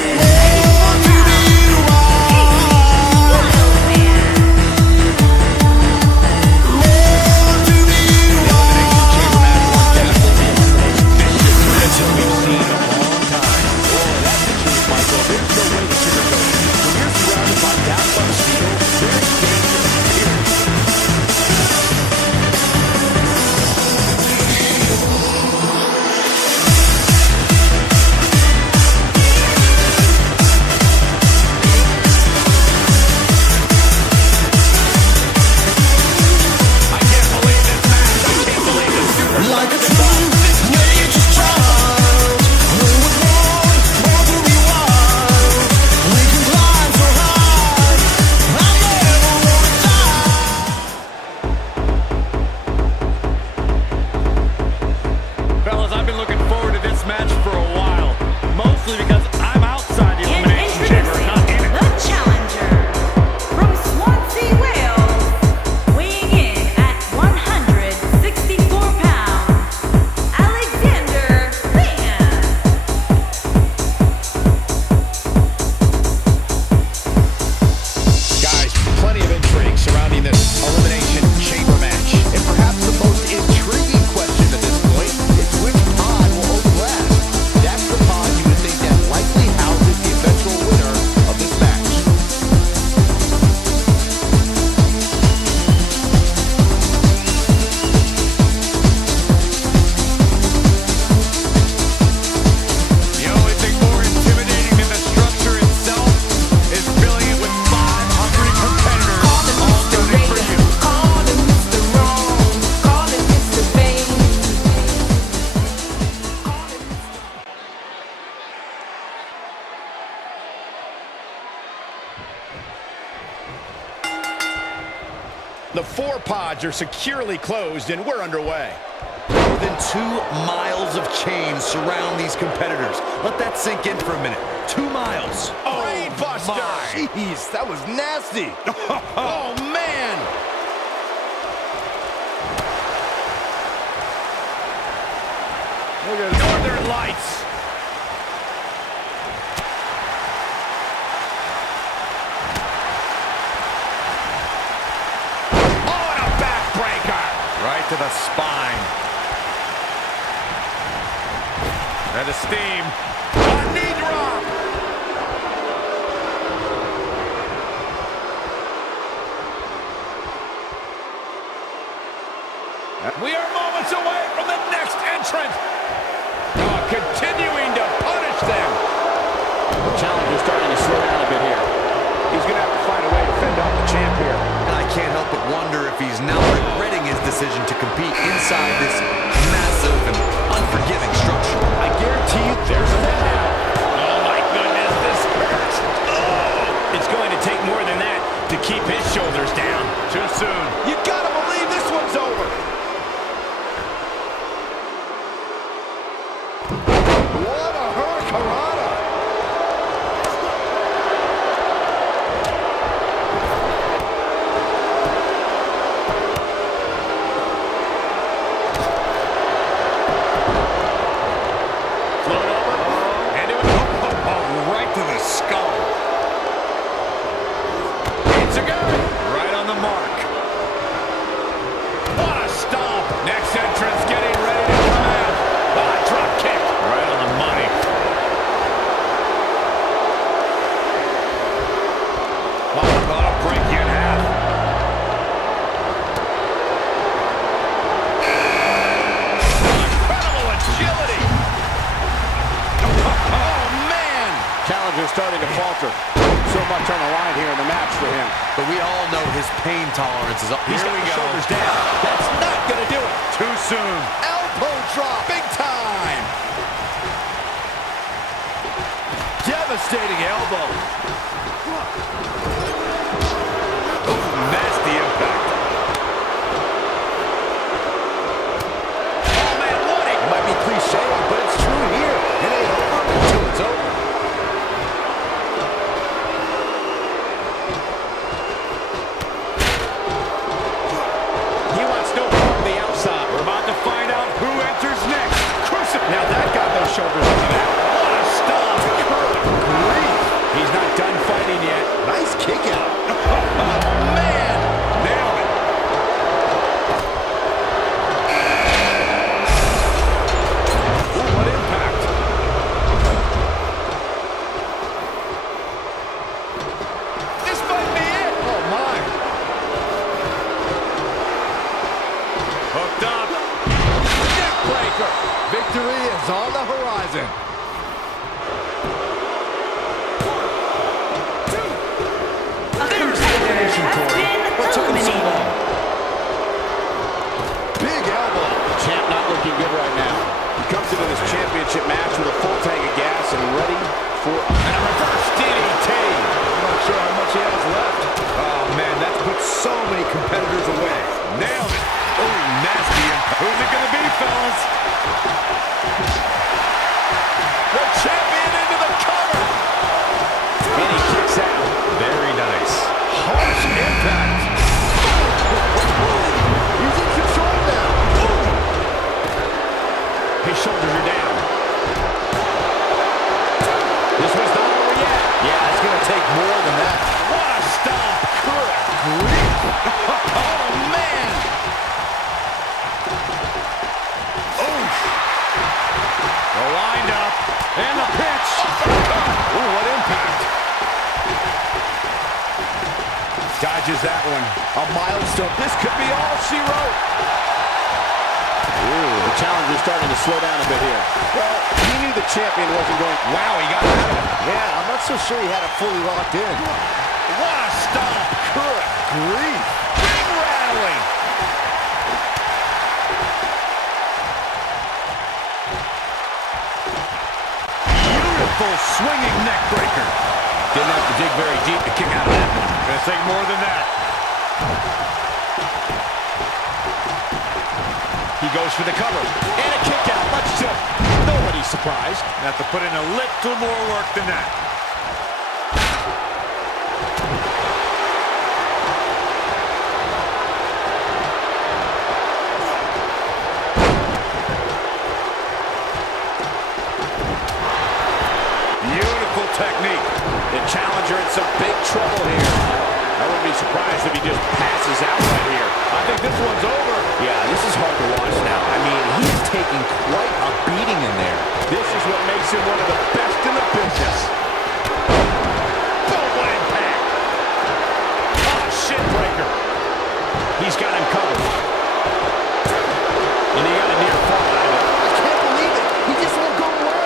The 4 pods are securely closed, and we're underway. More than 2 miles of chains surround these competitors. Let that sink in for a minute. 2 miles. Oh, Brainbuster! Jeez, that was nasty. Oh, man! Look at Northern Lights. Oh, and a backbreaker. Right to the spine. And the steam. A knee drop. We are moments away from the next entrant. Oh, continuing to punish them. the challenger's starting to slow down a bit here. He's going to have to find a way to fend off the champ here. And I can't help but wonder if he's now regretting his decision to compete inside this massive and unforgiving structure. I guarantee you there's a man out. Oh, my goodness, this hurts. Oh, it's going to take more than that to keep his shoulders down. Too soon. You got to believe this one's over. What a hurricanrana. Right to the skull. It's a go. Right on the mark. What a stomp. Next entrance getting ready to come out. Ah, drop kick. Right on the money. Oh, break you in half. Incredible agility. Oh, man. Challenger's starting to falter. So much on the line here in the match for him. But we all know his pain tolerance is up. He's got the shoulders down. That's not going to do it. Too soon. Elbow drop. Big time. Devastating elbow. Nasty impact. Oh, man, what a... It might be cliche, but it's true here. It ain't over until it's over. He wants no part of the outside. We're about to find out who enters next. Now that got those shoulders up and out. What a stomp. Curt. Grief. He's not done fighting yet. Nice kick out. Oh, man. Nailed it. Ooh, what impact. This might be it. Oh, my. Hooked up. Neck breaker. Victory is on the horizon. A competitor has been eliminated. Big elbow. Champ not looking good right now. He comes into this championship match with a full tank of gas and ready for a reverse DDT. I'm not sure how much he has left. Oh, man, that's put so many competitors away. Nailed it. Oh, nasty impact. Who's it going to be, fellas? The champion into the cover. And he kicks out. Very nice. Harsh impact. He's in control now. His shoulders are down. This one's not over yet. Yeah, it's going to take more than that. What a stomp. Good grief. Oh, man. The wind up. And the pitch. Ooh, what impact. Dodges that one. A milestone. This could be all she wrote. Ooh, the challenger's starting to slow down a bit here. Well, he knew the champion wasn't going. Wow, he got out of it. Yeah, I'm not so sure he had it fully locked in. What a stomp. Good grief. Ring rattling. Beautiful swinging neck breaker. Didn't have to dig very deep to kick out of that one. Gonna take more than that. He goes for the cover. And a kick out, much to nobody's surprised. Have to put in a little more work than that. Beautiful technique. The challenger in some big trouble here. I wouldn't be surprised if he just passes out right here. I think this one's over. Yeah, this is hard to watch now. I mean, he is taking quite a beating in there. This is what makes him one of the best in the business. Oh, what impact! Oh, shin breaker. He's got him covered. And he got a near fall out of it. I can't believe it. He just won't go away.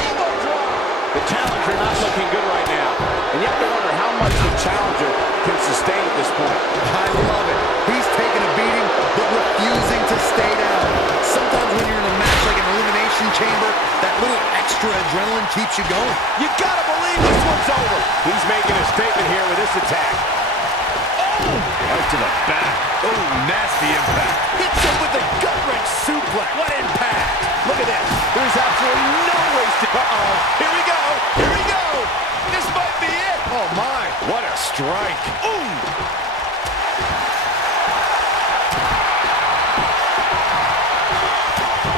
Elbow drop. The challenger not looking good right now. And you have to wonder how much the challenger can sustain at this point. I love it. He's taking a beating, but refusing to stay down. Sometimes when you're in a match like an elimination chamber, that little extra adrenaline keeps you going. You gotta believe this one's over. He's making a statement here with this attack. Oh! Right to the back. Oh, nasty impact. Hits him with a gut-wrench suplex. What impact! Look at this. There's absolutely no wasted. Uh-oh. Here we go. Here we go. This might be it. Oh, my. What a strike. Ooh.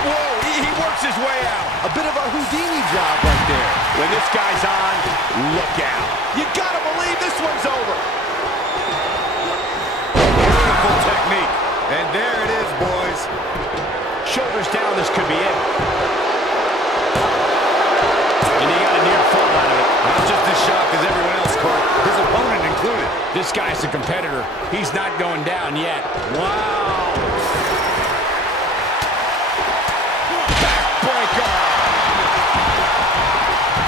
Whoa, he works his way out. A bit of a Houdini job right there. When this guy's on, look out. You gotta believe this one's over. Beautiful technique. And there it is, boys. Shoulders down, this could be it. And he got a near fall out of it. Not just as shocked as everyone else, Curt. His opponent included. This guy's a competitor. He's not going down yet. Wow. Backbreaker.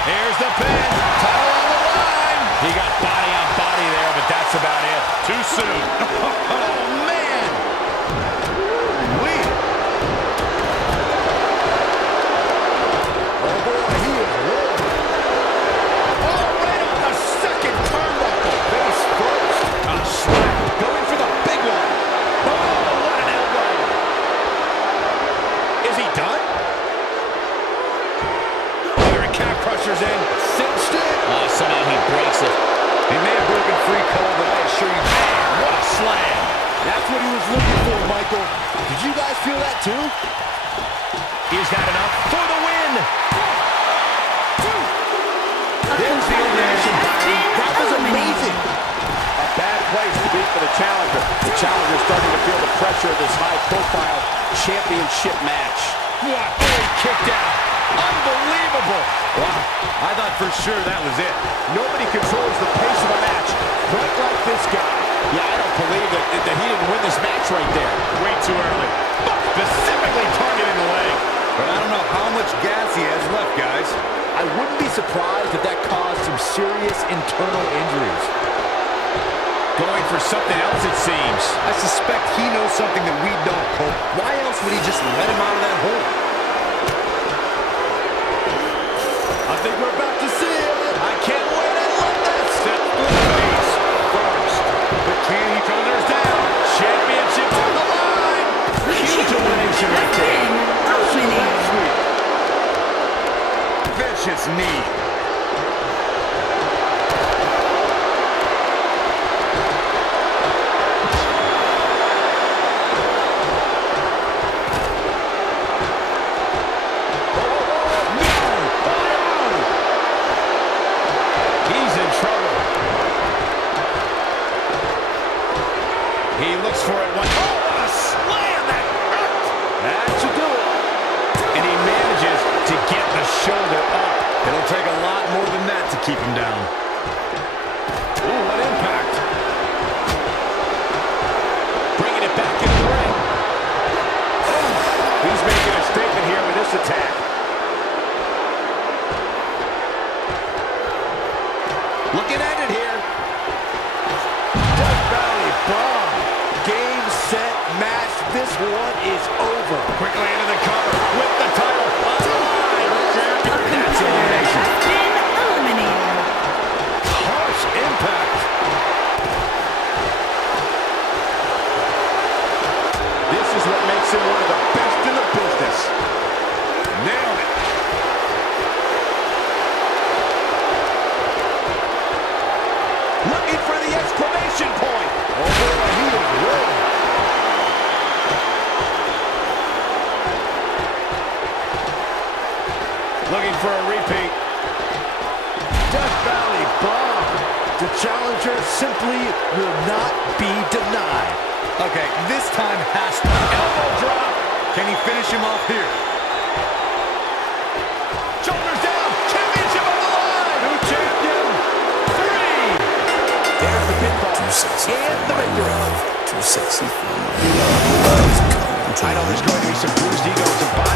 Here's the pin. Title on the line. He got body on body there, but that's about it. Too soon. Oh, man. Wait. Oh, boy, he is rolling. Oh, right on the second turnbuckle. Face first. A slap. Going for the big one. Oh, what an elbow. Is he done? Iron calf crusher's in. Cinched it. Oh, somehow he breaks it. He may have broken free, Cole, but I assure you, What a slam. That's what he was looking for, Michael. Did you guys feel that too? Is that enough for the win? There's the elimination. That was amazing. A bad place to be for the challenger. The challenger's starting to feel the pressure of this high-profile championship match. What? Oh, he kicked out. Unbelievable. wow. I thought for sure that was it. Nobody controls the pace of a match quite like this guy. Yeah, I don't believe that he didn't win this match right there. Way too early. Specifically targeting the leg. But I don't know how much gas he has left, guys. I wouldn't be surprised if that caused some serious internal injuries. Going for something else, it seems. I suspect he knows something that we don't, Cole. Why else would he just let him out of that hole? I think we're about to see it. I can't wait. I love this. Step through the face first. But can he shoulders down? Championship on the line. Huge elimination right there. Vicious knee. He looks for it. Oh, what a slam! That hurt! That should do it. And he manages to get the shoulder up. It'll take a lot more than that to keep him down. Ooh, what impact. Bringing it back into the ring. Oh, he's making a statement here with this attack. Looking at it here. Death Valley bomb. Game, set, match. This one is over. Quickly into the cover with the title on the line. That's elimination. Has been eliminated. Looking for a repeat. Death Valley bomb. The challenger simply will not be denied. Okay, this time has to be elbow drop. Can he finish him off here? Shoulders down. Championship on the line. New champion. 3. There's the pinfall. And the victory. Too sexy for my love. I know there's going to be some bruised egos and body